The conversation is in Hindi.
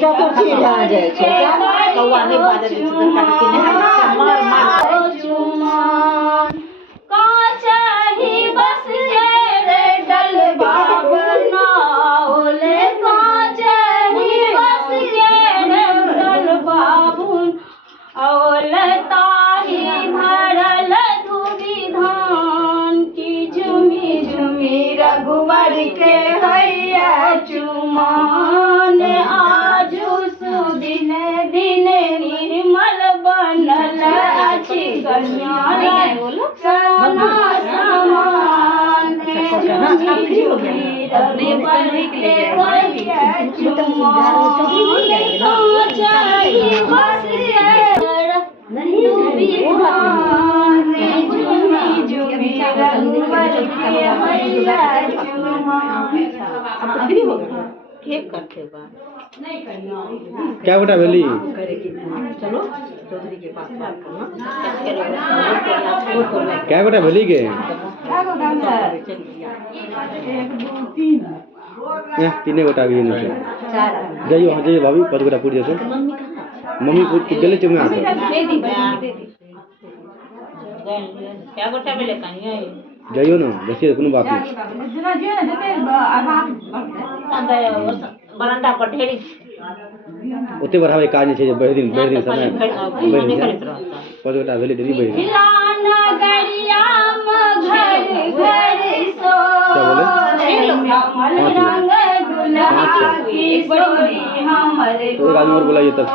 चतुर्थी भए जाइ छै कौआ नहि बाजै छै मार मार रघुवर के हैया चुमान आजू सुदिन दिन निर्मल बनल अछि कन्या सोना समान रघुवर के हैया चुमान चाही बस क्या बेटा भेली क्या बेटा भेली के तीने गोटा भी नहीं जाइयो हाँ जाइयो भाभी 5 गोटा पूछ तो मम्मी पूछ गेले चुमे आके क्या गोटा मिले कहीं जाइयो ना देखिए कोनो बात नहीं बरंडा पर ढेरी ओते बढ़ावे काज नहीं छै बढ़ दिन समय बढ़ दिन 5 गोटा भेली देरी बढ़ दिन क्या बोले एक आदमी और बुलाइए तब